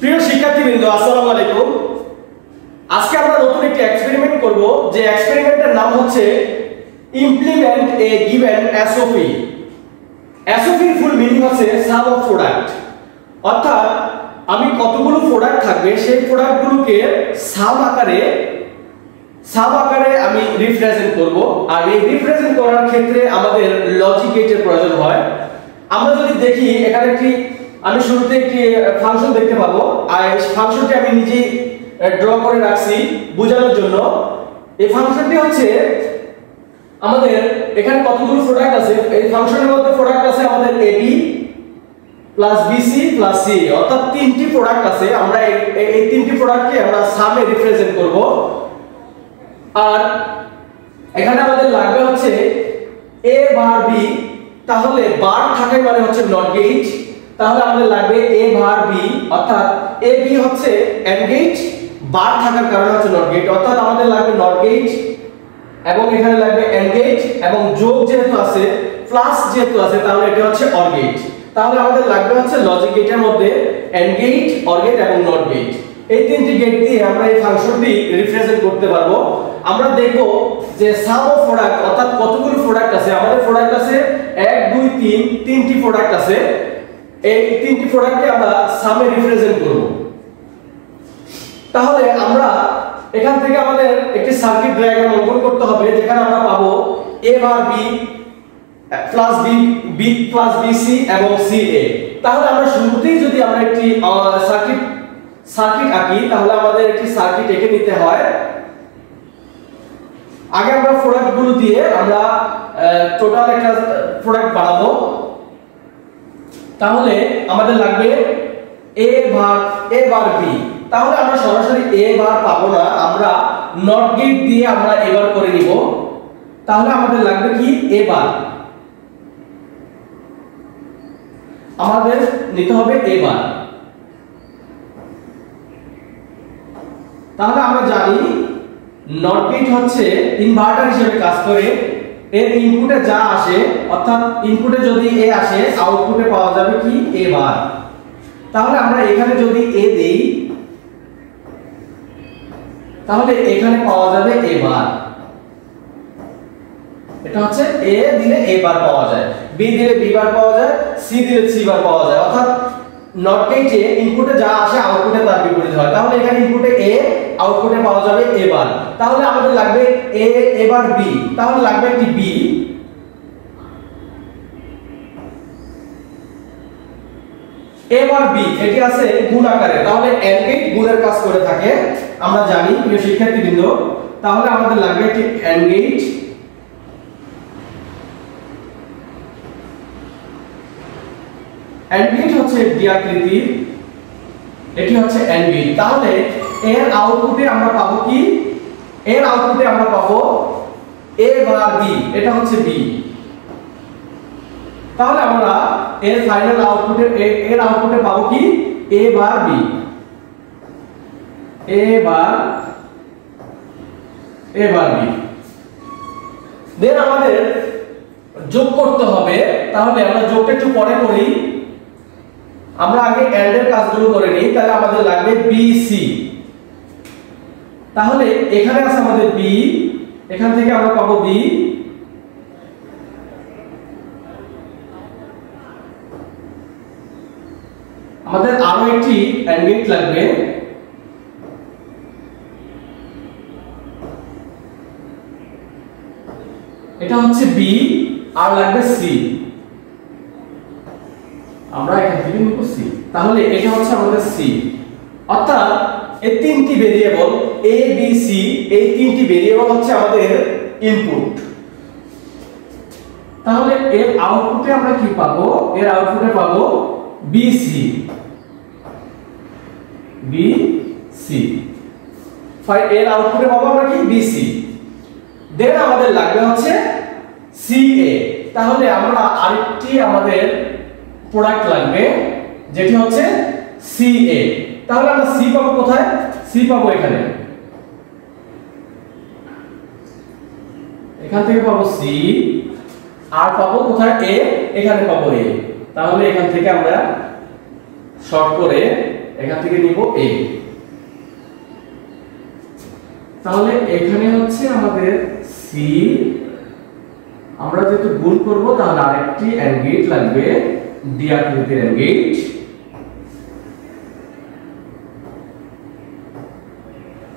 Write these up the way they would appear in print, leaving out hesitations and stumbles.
প্রিয় শিক্ষার্থীবৃন্দ, আসসালামু আলাইকুম। আজকে আমরা নতুন একটি এক্সপেরিমেন্ট করব, যে এক্সপেরিমেন্টের নাম হচ্ছে implement a given SOP. এসওপির full meaning হচ্ছে সাম অফ প্রোডাক্ট, অর্থাৎ আমি কতগুলো প্রোডাক্ট থাকবে সেই প্রোডাক্টগুলোকে সাম আকারে আমি রিপ্রেজেন্ট করব। আর এই রিপ্রেজেন্ট করার ক্ষেত্রে আমাদের লজিক গেটের প্রয়োজন হয়। আমরা যদি দেখি এখানে আমি শুরুতে একটি ফাংশন দেখতে পাবো, আর এই ফাংশনটি আমি নিজেই ড্র করে রাখছি বোঝানোর জন্য। এই ফাংশনটি হচ্ছে আমাদের এখানে কতগুলো প্রোডাক্ট আছে, এই ফাংশনের মধ্যে প্রোডাক্ট আছে আমাদের AB plus BC plus C, অর্থাৎ তিনটি প্রোডাক্ট আছে। আমরা এই তিনটি প্রোডাক্টকে আমরা সামে রিপ্রেজেন্ট করব। আর এখানে আমাদের লাগবে হচ্ছে এ বার বি, তাহলে বার থাকে মানে হচ্ছে নট গেট, তাহলে আমাদের লাগবে এ বার বি, অর্থাৎ এ বি হচ্ছে এন্ড গেট, বার থাকার কারণে হচ্ছে নট গেট, অর্থাৎ আমাদের লাগবে নট গেট এবং এখানে লাগবে এন্ড গেট, এবং যোগ যেহেতু আছে প্লাস যেহেতু আছে তাহলে এটা হচ্ছে অর গেট। তাহলে আমাদের লাগবে হচ্ছে লজিক গেটের মধ্যে এন্ড গেট, অর গেট এবং নট গেট। এই তিনটি গেট দিয়ে আমরা এই ফাংশনটি রিপ্রেজেন্ট করতে পারবো। আমরা দেখব যে সাম অফ প্রোডাক্ট, অর্থাৎ কতগুলো প্রোডাক্ট আছে। আমাদের প্রোডাক্ট আছে 1 2 3, তিনটি প্রোডাক্ট আছে। এই তিনটি প্রোডাক্টকে আমরা সামে রিপ্রেজেন্ট করব। তাহলে আমরা এখান থেকে আমাদের একটি সার্কিট ডায়াগ্রাম অঙ্কন করতে হবে, যেখানে আমরা পাবো a bar b plus b plus bc এবং ca। তাহলে আমরা শুরুতেই যদি আমরা একটি সার্কিট আঁকি, তাহলে আমাদের একটি সার্কিট এঁকে নিতে হয়। আগে আমরা প্রোডাক্টগুলো দিয়ে আমরা টোটাল একটা প্রোডাক্ট বানাবো। তাহলে আমাদের লাগবে a বার b, তাহলে আমরা সরাসরি a বার পাবো না, আমরা নট গেট দিয়ে আমরা a বার করে নিব। তাহলে আমাদের লাগবে কি a বার, আমাদের নিতে হবে a বার। তাহলে আমরা জানি নট গেট হচ্ছে ইনভার্টার হিসেবে কাজ করে। এর ইনপুটে যা আসে, অর্থাৎ ইনপুটে যদি a আসে, আউটপুটে পাওয়া যাবে কি a বার। তাহলে আমরা এখানে যদি a দেই, তাহলে এখানে পাওয়া যাবে a বার। এটা হচ্ছে a দিলে a বার পাওয়া যায়, b দিলে b বার পাওয়া যায়, c দিলে c বার পাওয়া যায়। অর্থাৎ নট গেটে ইনপুটে যা আসে আউটপুটে তার বিপরীত হয়। তাহলে এখানে ইনপুটে a, আউটপুটে পাওয়া যাবে a বার। তাহলে আমাদের লাগবে a বার b, তাহলে লাগবে একটি b, a বার b এটি আছে গুণ আকারে। তাহলে এন্ড গেট গুণের কাজ করে থাকে, আমরা জানি প্রিয় শিক্ষার্থীবৃন্দ। তাহলে আমাদের লাগবে একটি এন্ড গেট, এন্ড গেট হচ্ছে ডি আকৃতির, এটি হচ্ছে এন্ড গেট। তাহলে এর আউটপুটে আমরা পাবো কি, এর আউটপুটে আমরা পাবো a বার b, এটা হচ্ছে b। তাহলে আমরা এর ফাইনাল আউটপুটে এর আউটপুটে পাবো কি a bar b, a bar b। দেন আমাদের যোগ করতে হবে। তাহলে আমরা যোগটা একটু পরে করি, আমরা আগে এন্ড এর কাজগুলো করে নিই। তাহলে আমাদের লাগবে bc, তাহলে এখানে আছে আমাদের b, এখান থেকে আমরা পাবো b, আমাদের আরো একটি এন্ড গেট লাগবে। এটা হচ্ছে b, আর লাগবে c, আমরা এখান থেকে নিব c। তাহলে এটা হচ্ছে আমাদের c, অর্থাৎ এই তিনটি ভেরিয়েবল a b c, এই তিনটি ভেরিয়েবল হচ্ছে আমাদের ইনপুট। তাহলে এর আউটপুটে আমরা কি পাবো, এর আউটপুটে পাবো bc, এর আউটপুটে পাবো আমরা কি bc। দেন আমাদের লাগবে হচ্ছে ca। তাহলে আমরা আরেকটি আমাদের প্রোডাক্ট লাগবে, যেটি হচ্ছে ca। তাহলে আমরা c পাবো কোথায়, c পাবো এখানে, এখান থেকে পাবো c, আর পাবো কোথায় a, এখানে পাবো a। তাহলে এখান থেকে আমরা শর্ট করে এখান থেকে নিব a। তাহলে এখানে হচ্ছে আমাদের c, আমরা যেহেতু গুণ করব তাহলে আরেকটি এন্ড গেট লাগবে, d আকৃতির এন্ড গেট।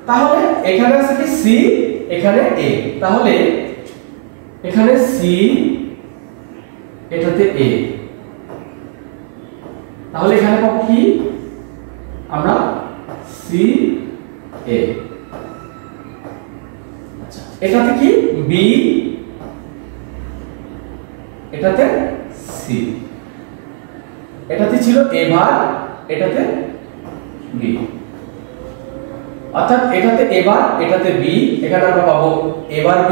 তাহলে এখানে আছে কি c, এখানে a, তাহলে এখানে c, এটাতে a, তাহলে এখানে পাবো কি আমরা c a। আচ্ছা, এটাতে কি b, এটাতে c, এটাতে ছিল a বার, এটাতে b, অর্থাৎ এটাতে a বার, এটাতে b, এখানে আমরা পাবো a বার b,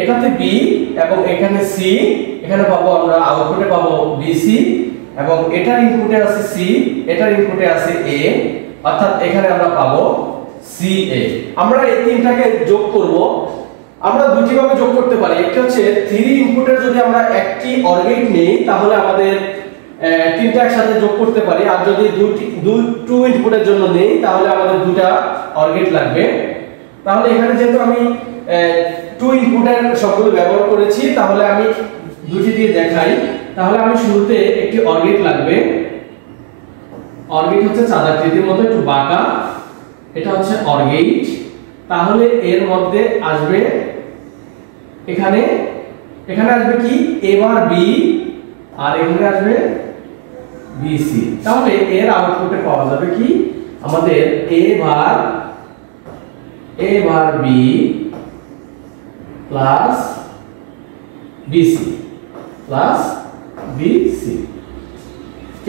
এটাতে b এবং এখানে c, এখানে পাবো আমরা আউটপুটে পাবো bc, এবং এটার ইনপুটে আছে c, এটার ইনপুটে আছে a, অর্থাৎ এখানে আমরা পাবো ca। আমরা এই তিনটাকে যোগ করব, আমরা দুটি ভাবে যোগ করতে পারি। একটা হচ্ছে 3 ইনপুটের যদি আমরা একটি অর গেট নেই তাহলে আমাদের তিনটা একসাথে যোগ করতে পারি, আর যদি 2 ইনপুটের জন্য নেই তাহলে আমাদের দুটো অর গেট লাগবে। তাহলে এখানে যেহেতু আমি 2 ইনপুটের সবগুলো ব্যবহার করেছি তাহলে আমি দুটি দিয়ে দেখাই। তাহলে আমি শুরুতে একটি অর গেট লাগবে, অর গেট হচ্ছে চাঁদাকৃতির মতো একটু বাঁকা, এটা হচ্ছে অর গেট। তাহলে এর মধ্যে আসবে এখানে আসবে কি a বার b, আর এখানে আসবে bc। তাহলে এর আউটপুটে পাওয়া যাবে কি আমাদের a bar b plus bc plus bc।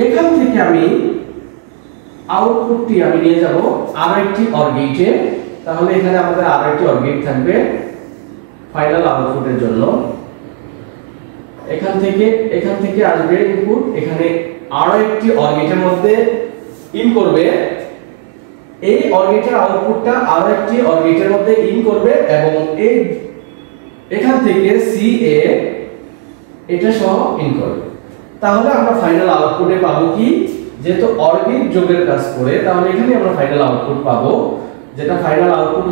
এখান থেকে আমি আউটপুটটি আমি নিয়ে যাব আরো একটি অর গেটে। তাহলে এখানে আমাদের আরো একটি অর গেট থাকবে ফাইনাল আউটপুটের জন্য। এখান থেকে আসবে ইনপুট, এখানে আরো একটি অর গেটের মধ্যে ইন করবে, এই অর গেটের আউটপুটটা আরো একটি অর গেটের মধ্যে ইন করবে, এবং এই এখান থেকে ca এটা সহ ইন করবে। তাহলে আমরা ফাইনাল আউটপুটে পাবো কি, যেহেতু অর গেট যোগের কাজ করে তাহলে এখানে আমরা ফাইনাল আউটপুট পাবো, যেটা ফাইনাল আউটপুট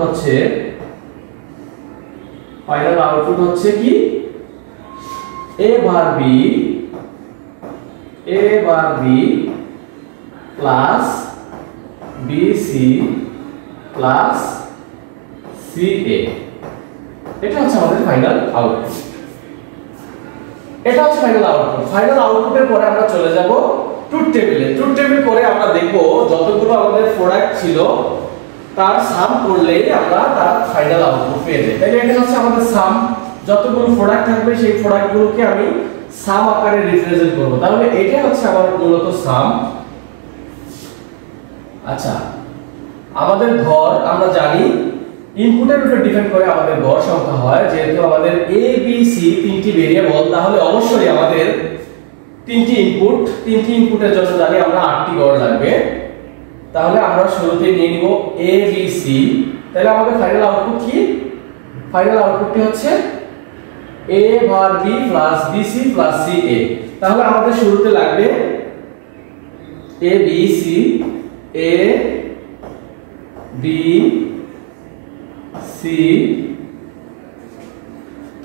হচ্ছে কি a bar b plus bc plus ca। এটা হচ্ছে আমাদের ফাইনাল আউটপুট। এটা হচ্ছে ফাইনাল আউটপুট। ফাইনাল আউটপুটের পরে আমরা চলে যাব ট্রুথ টেবিলে। ট্রুথ টেবিল করে আমরা দেখব যতগুলো আমাদের প্রোডাক্ট ছিল তার সাম করলেই আমরা তার ফাইনাল আউটপুট পেয়ে যাই। তাহলে এটা হচ্ছে আমাদের সাম, যতগুলো প্রোডাক্ট থাকবে সেই প্রোডাক্টগুলোকে আমি সাম আকারে রিপ্রেজেন্ট করব। তাহলে এটা হচ্ছে আমার মূলত সাম। আচ্ছা, আমাদের ঘর আমরা জানি ইনপুটের উপর ডিপেন্ড করে আমাদের গড় সংখ্যা হয়। যেহেতু আমাদের a b c তিনটি ভেরিয়েবল, তাহলে অবশ্যই আমাদের তিনটি ইনপুটের জন্য জানি আমরা 8টি গড় লাগবে। তাহলে আমরা শুরুতে নিয়ে নিব a b c। তাহলে আমাদের ফাইনাল আউটপুট কি, ফাইনাল আউটপুটটি হচ্ছে a bar b plus bc plus ca। তাহলে আমাদের শুরুতে লাগবে a b c,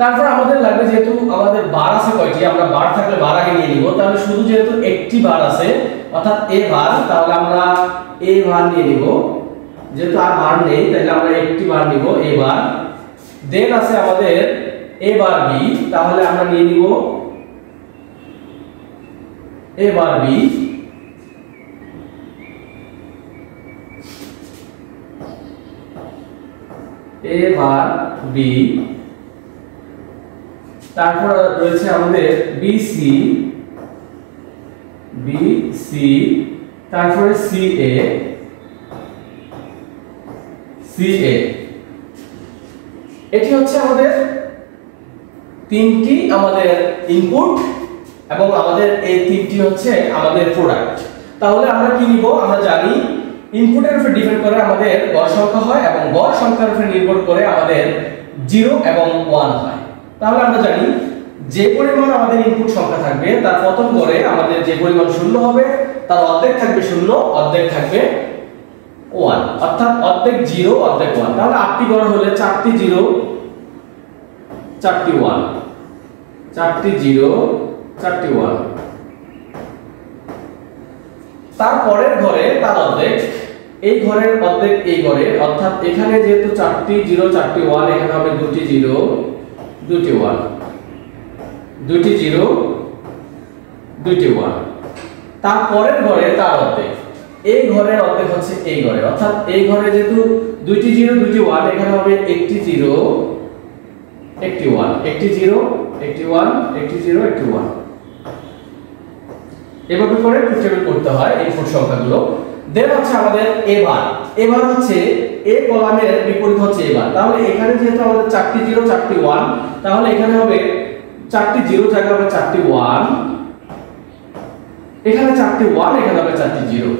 তারপর আমাদের লাগবে, যেহেতু আমাদের বার আছে কয়টি, আমরা বার থাকলে বার আগে নিয়ে নিব। তাহলে শুধু যেহেতু একটি বার আছে অর্থাৎ a বার, তাহলে আমরা a বার নিয়ে নিব। যেহেতু আর বার নেই তাহলে আমরা একটি বার নিব a বার। দেন আছে আমাদের a বার b, তাহলে আমরা নিয়ে নিব a bar b। a bar b, তারপর রয়েছে আমাদের bc, তারপরে ca। এটি হচ্ছে আমাদের তিনটি আমাদের ইনপুট, এবং আমাদের এই তিনটি হচ্ছে আমাদের প্রোডাক্ট। তাহলে আমরা কি নিব, আমরা জানি ইনপুটের উপর ডিপেন্ড করে আমাদের গড় সংখ্যা হয়, এবং গড় সংখ্যার উপর নির্ভর করে আমাদের 0 এবং 1 হয়। তাহলে আমরা জানি যে পরিমাণ আমাদের ইনপুট সংখ্যা থাকবে তার প্রথম ঘরে আমাদের যে পরিমাণ শূন্য হবে তার অর্ধেক থাকবে শূন্য, অর্ধেক থাকবে 1, অর্থাৎ অর্ধেক 0 অর্ধেক 1। তাহলে 8টি ঘর হলে 4টি 0 4টি 1, 4টি 0 4টি 1। তারপরের ঘরে তার অর্ধেক, এই ঘরের অর্ধেক এই ঘরের, অর্থাৎ এখানে যেহেতু 4টি 0 4টি 1, এখানে হবে 2টি 0 2টি 1, 2টি 0 2টি 1। তারপরের ঘরে তার অর্ধেক, এই ঘরের অর্ধেক হচ্ছে এই ঘরে, অর্থাৎ এই ঘরে যেহেতু 2টি 0 2টি 1, এখানে হবে একটি 0 একটি 1, একটি 0 একটি 1 একটি 0 একটি 1। এভাবে করে ট্রিটমেন্ট করতে হয় ইনপুট সংখ্যাগুলো। দেন হচ্ছে আমাদের এবার, এবার হচ্ছে এ কলামের বিপরীত হচ্ছে এবার। তাহলে এখানে যেহেতু আমাদের 4টি 0 4টি 1, তাহলে এখানে হবে 4টি 0 জায়গায় হবে 4টি 1, এখানে 4টি 1, এখানে হবে 4টি 0।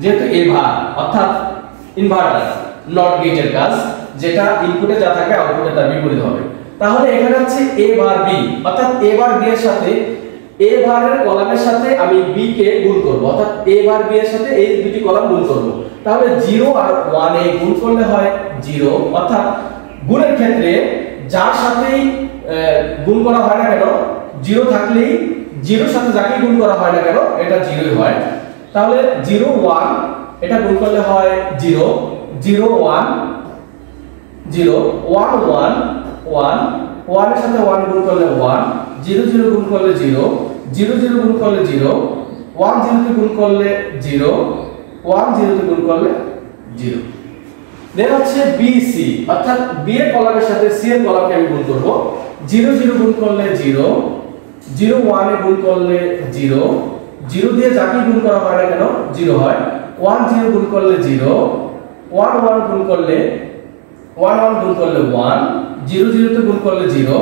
যেহেতু এবার অর্থাৎ ইনভার্টার নট গেটের কাজ, যেটা ইনপুটে যা থাকে আউটপুটে তার বিপরীত হবে। তাহলে এখানে হচ্ছে a বার b, অর্থাৎ a বার b এর সাথে a বারের কলামের সাথে আমি b কে গুণ করব, অর্থাৎ a বার b এর সাথে এই দুটি কলাম গুণ করব। তাহলে 0 আর 1 এ গুণ করলে হয় 0, অর্থাৎ গুণের ক্ষেত্রে যার সাথেই গুণ করা হয় না কেন, 0 থাকলেই 0 এর সাথে যাকে গুণ করা হয় না কেন এটা 0ই হয়। তাহলে 0 1 এটা গুণ করলে হয় 0 0 1 0 1 1 1 1 এর সাথে 1 গুণ করলে 1 0 0 গুণ করলে 0 0 0 গুণ করলে 0 1 0 তে গুণ করলে 0 1 0 তে গুণ করলে 0। দেন হচ্ছে BC, অর্থাৎ B এর কলামের সাথে C এর কলামকে আমি গুণ করব। 0 0 গুণ করলে 0 0 1 এ গুণ করলে 0 0 দিয়ে যাকে গুণ করা হয় না কেন 0 হয়। 1 0 গুণ করলে 0 1 1 গুণ করলে 1 1 গুণ করলে 1 0 0 তে গুণ করলে 0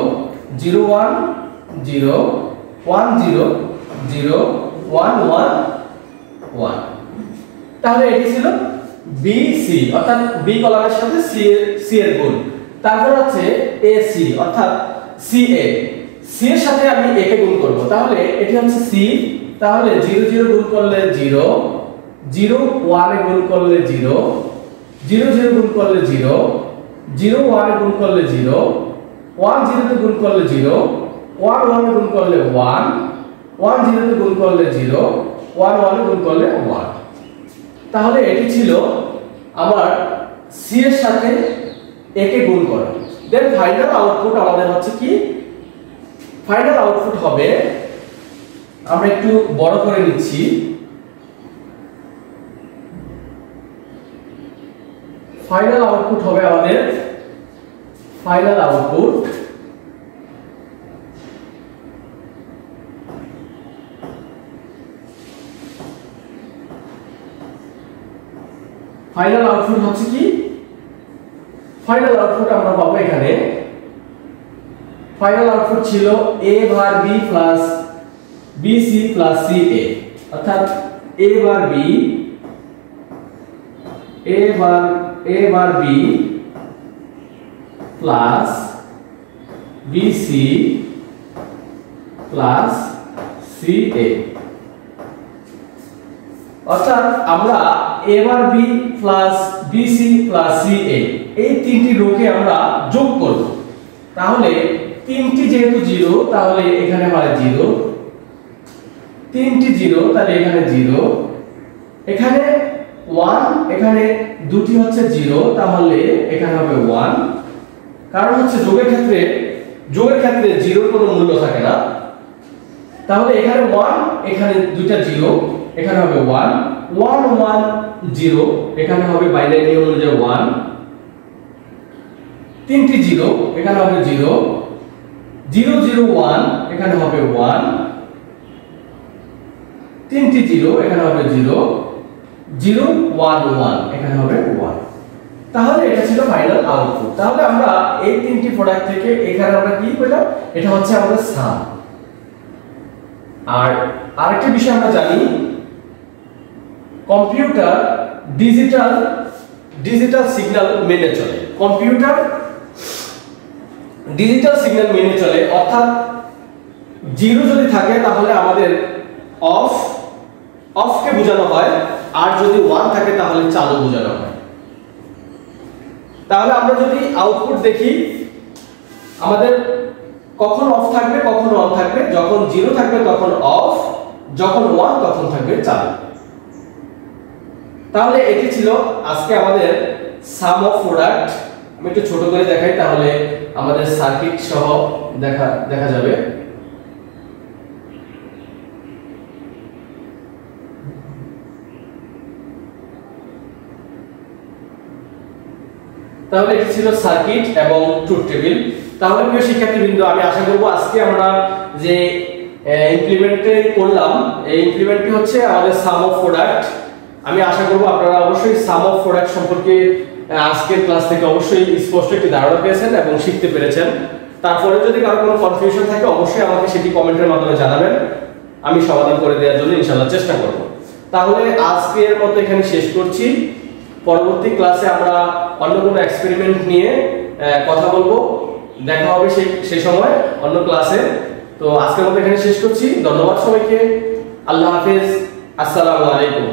0 1 0 1 0 0 1 1 1। তাহলে এটি ছিল BC, অর্থাৎ B কলামের সাথে C এর গুণ। তারপর হচ্ছে AC, অর্থাৎ CA, C এর সাথে আমি A কে গুণ করব। তাহলে এটি হচ্ছে C, তাহলে 0 0 গুণ করলে 0 0 1 এ গুণ করলে 0 0 0 গুণ করলে 0 0 1 এ গুণ করলে 0 1 0 তে গুণ করলে 0 1 1 এ গুণ করলে 1 1 0 তে গুণ করলে 0 1 1 এ গুণ করলে 1। তাহলে এটি ছিল আমার C এর সাথে A কে গুণ করা। দেন ফাইনাল আউটপুট আমাদের হচ্ছে কি, ফাইনাল আউটপুট হবে, আমরা একটু বড় করে নিচ্ছি, ফাইনাল আউটপুট হবে আমাদের, ফাইনাল আউটপুট ফাইনাল আউটপুট হচ্ছে কি, ফাইনাল আউটপুট আমরা পাবো এখানে, ফাইনাল আউটপুট ছিল a bar b plus bc plus ca, অর্থাৎ a bar b plus bc plus ca, অর্থাৎ আমরা a bar b plus bc plus ca এই তিনটি রোকে আমরা যোগ করব। তাহলে তিনটি যেহেতু 0 তাহলে এখানে হয় 0, তিনটি 0 তাহলে এখানে 0, এখানে 1, এখানে দুটি হচ্ছে 0 তাহলে এখানে হবে 1, কারণ হচ্ছে যোগের ক্ষেত্রে 0 এর কোনো মূল্য থাকে না। তাহলে এখানে 1, এখানে দুইটা 0, এখানে হবে 1 1 1 0, এখানে হবে বাইনারি নিয়ম অনুযায়ী 1, তিনটি 0 এখানে হবে 0 0 0 1, এখানে হবে 1, তিনটি 0 এখানে হবে 0 0 1 1, এখানে হবে 1। তাহলে এটা ছিল ফাইনাল আউটপুট। তাহলে আমরা এই তিনটি প্রোডাক্ট থেকে এখানে আমরা কি পেলাম, এটা হচ্ছে আমাদের সাম। আর আরেকটা বিষয় আমরা জানি, কম্পিউটার ডিজিটাল সিগন্যাল মেনে চলে। কম্পিউটার ডিজিটাল সিগন্যাল মেনে চলে, অর্থাৎ 0 যদি থাকে তাহলে আমাদের অফ কে বোঝানো হয়, আর যদি 1 থাকে তাহলে চালু বোঝানো হয়। তাহলে আমরা যদি আউটপুট দেখি, আমাদের কখন অফ থাকবে কখন অন থাকবে, যখন 0 থাকবে তখন অফ, যখন 1 তখন থাকবে চালু। তাহলে এটি ছিল আজকে আমাদের সাম অফ প্রোডাক্ট। আমি একটু ছোট করে দেখাই, তাহলে আমাদের সার্কিট সহ দেখা যাবে। তাহলে এটি ছিল সার্কিট এবং ট্রুথ টেবিল। তাহলে প্রিয় শিক্ষার্থীবৃন্দ, আমি আশা করব আজকে আমরা যে ইমপ্লিমেন্টে করলাম, এই ইমপ্লিমেন্টটি হচ্ছে আমাদের সাম অফ প্রোডাক্ট। আমি আশা করব আপনারা অবশ্যই সাম অফ প্রোডাক্ট সম্পর্কে আজকের ক্লাস থেকে অবশ্যই স্পষ্ট একটি ধারণা পেয়েছেন এবং শিখতে পেরেছেন। তারপরে যদি কারো কোনো কনফিউশন থাকে অবশ্যই আমাকে সেটি কমেন্টের মাধ্যমে জানাবেন, আমি সমাধান করে দেওয়ার জন্য ইনশাআল্লাহ চেষ্টা করব। তাহলে আজকের মতো এখানে শেষ করছি। পরবর্তী ক্লাসে আমরা অন্য কোনো এক্সপেরিমেন্ট নিয়ে কথা বলবো। দেখা হবে সেই সময় অন্য ক্লাসে। তো আজকের মতো এখানে শেষ করছি। ধন্যবাদ সবাইকে। আল্লাহ হাফেজ। আসসালামু আলাইকুম।